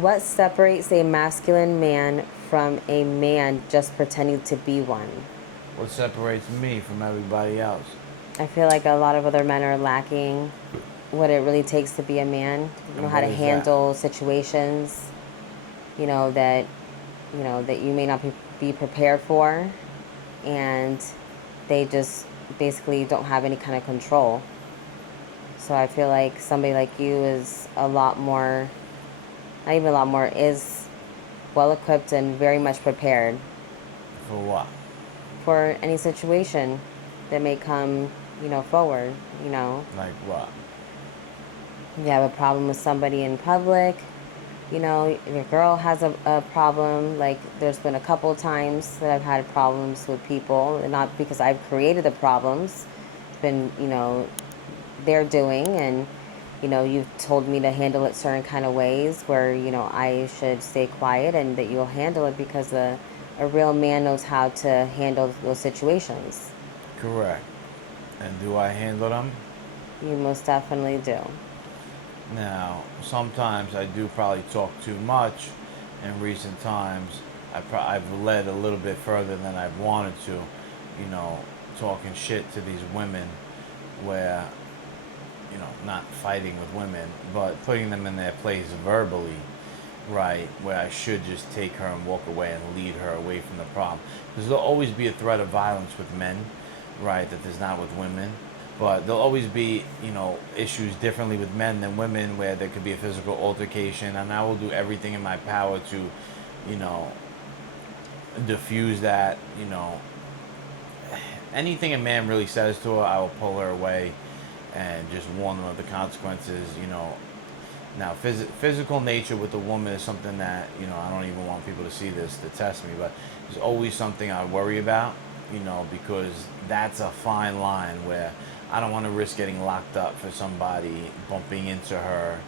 What separates a masculine man from a man just pretending to be one? What separates me from everybody else? I feel like a lot of other men are lacking what it really takes to be a man. Know And how what to is that? handle situations, that that you may not be prepared for, and they just basically don't have any kind of control. So I feel like somebody like you is a lot more, not even a lot more, is well equipped and very much prepared For what? for any situation that may come, forward. Like what? You have a problem with somebody in public, your girl has a problem. Like, there's been a couple times that I've had problems with people, and not because I've created the problems. It's been, their doing, and, you've told me to handle it certain kind of ways where, I should stay quiet and that you'll handle it because a real man knows how to handle those situations. Correct. And do I handle them? You most definitely do. Now, sometimes I do probably talk too much. In recent times, I've led a little bit further than I've wanted to, you know, talking shit to these women where, not fighting with women, but putting them in their place verbally, right, where I should just take her and walk away and lead her away from the problem. Because there'll always be a threat of violence with men, right, that there's not with women. But there'll always be, issues differently with men than women where there could be a physical altercation. And I will do everything in my power to, you know, diffuse that, anything a man really says to her, I will pull her away and just warn them of the consequences. Now, physical nature with a woman is something that, I don't even want people to see this to test me, but it's always something I worry about, because that's a fine line where I don't want to risk getting locked up for somebody bumping into her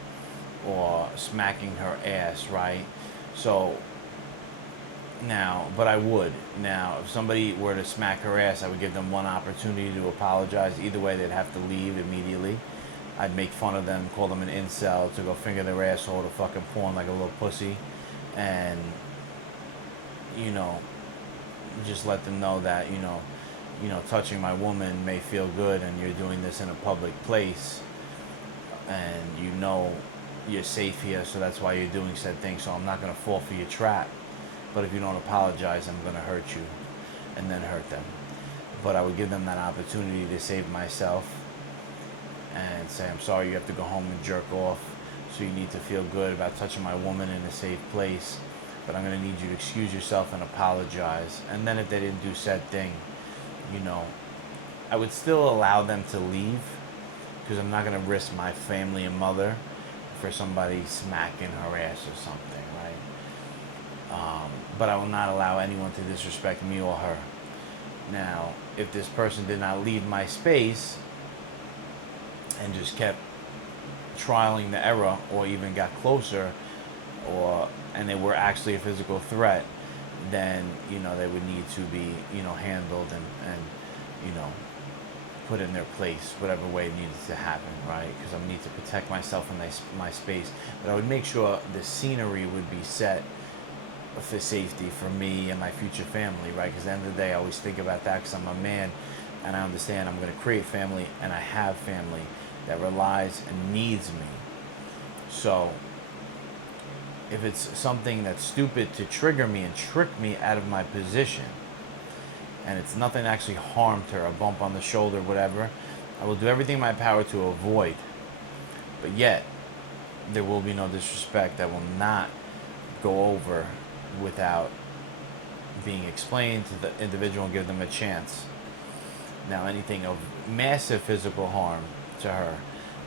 or smacking her ass, right? So, now, but I would. Now, if somebody were to smack her ass, I would give them one opportunity to apologize. Either way, they'd have to leave immediately. I'd make fun of them, call them an incel, to go finger their asshole, to fucking porn like a little pussy, and you know, just let them know that touching my woman may feel good, and you're doing this in a public place, and you're safe here, so that's why you're doing said thing. So I'm not gonna fall for your trap. But if you don't apologize, I'm gonna hurt you, and then hurt them. But I would give them that opportunity to save myself and say, I'm sorry, you have to go home and jerk off. So you need to feel good about touching my woman in a safe place. But I'm going to need you to excuse yourself and apologize. And then if they didn't do said thing, you know, I would still allow them to leave because I'm not going to risk my family and mother for somebody smacking her ass or something, right? But I will not allow anyone to disrespect me or her. Now, if this person did not leave my space and just kept trialing the error or even got closer and they were actually a physical threat, then they would need to be handled and you know put in their place whatever way it needed to happen, right? Because I need to protect myself and my space, but I would make sure the scenery would be set for safety for me and my future family, right? Because at the end of the day, I always think about that because I'm a man and I understand I'm going to create family and I have family that relies and needs me. So if it's something that's stupid to trigger me and trick me out of my position and it's nothing actually harmed her, a bump on the shoulder, whatever, I will do everything in my power to avoid. But yet, there will be no disrespect that will not go over without being explained to the individual and give them a chance. Now, anything of massive physical harm to her,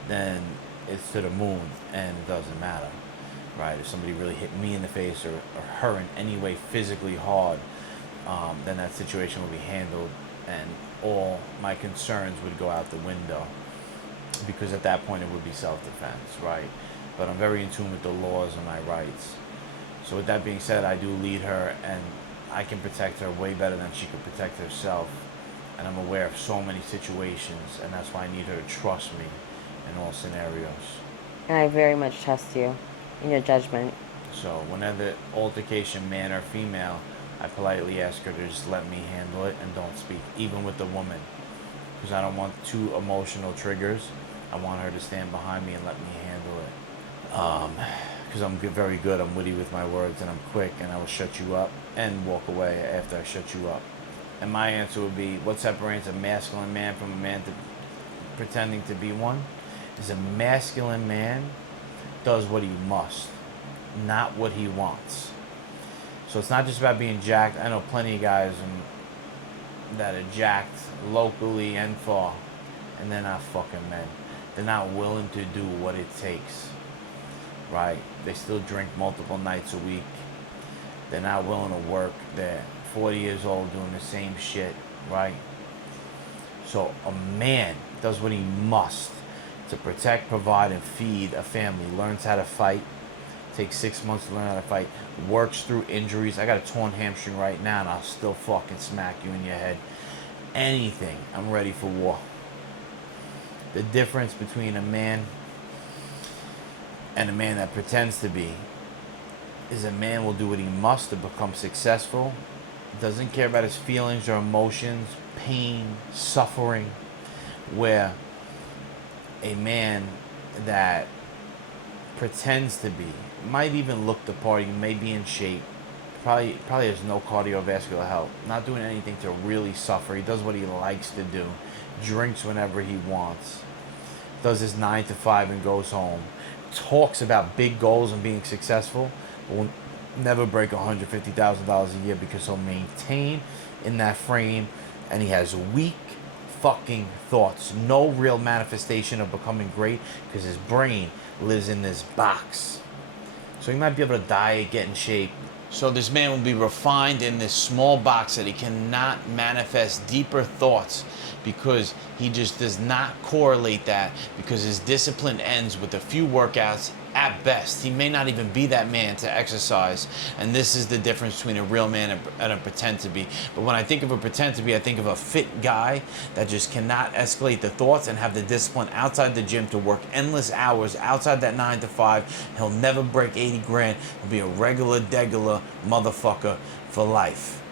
then it's to the moon and it doesn't matter, right? If somebody really hit me in the face or her in any way physically hard, then that situation will be handled and all my concerns would go out the window because at that point it would be self-defense, right? But I'm very in tune with the laws and my rights. So with that being said, I do lead her and I can protect her way better than she could protect herself. And I'm aware of so many situations, and that's why I need her to trust me in all scenarios. And I very much trust you in your judgment. So whenever altercation, man or female, I politely ask her to just let me handle it and don't speak, even with the woman, because I don't want two emotional triggers. I want her to stand behind me and let me handle it. Because I'm very good, I'm witty with my words, and I'm quick, and I will shut you up and walk away after I shut you up. And my answer would be, what separates a masculine man from a man pretending to be one is a masculine man does what he must, not what he wants. So it's not just about being jacked. I know plenty of guys that are jacked locally and far, and they're not fucking men. They're not willing to do what it takes, right? They still drink multiple nights a week. They're not willing to work. They're 40 years old doing the same shit, right? So a man does what he must to protect, provide, and feed a family. Learns how to fight. Takes 6 months to learn how to fight. Works through injuries. I got a torn hamstring right now, and I'll still fucking smack you in your head. Anything. I'm ready for war. The difference between a man and a man that pretends to be is a man will do what he must to become successful. Doesn't care about his feelings or emotions, pain, suffering. Where a man that pretends to be might even look the part, he may be in shape, probably has no cardiovascular health, not doing anything to really suffer. He does what he likes to do, drinks whenever he wants, does his 9 to 5 and goes home, talks about big goals and being successful, but will never break $150,000 a year because he'll maintain in that frame, and he has weak fucking thoughts. No real manifestation of becoming great because his brain lives in this box. So he might be able to diet, get in shape. So this man will be refined in this small box that he cannot manifest deeper thoughts because he just does not correlate that, because his discipline ends with a few workouts at best. He may not even be that man to exercise, and this is the difference between a real man and a pretend to be. But when I think of a pretend to be, I think of a fit guy that just cannot escalate the thoughts and have the discipline outside the gym to work endless hours outside that 9 to 5. He'll never break 80 grand. He'll be a regular degular motherfucker for life.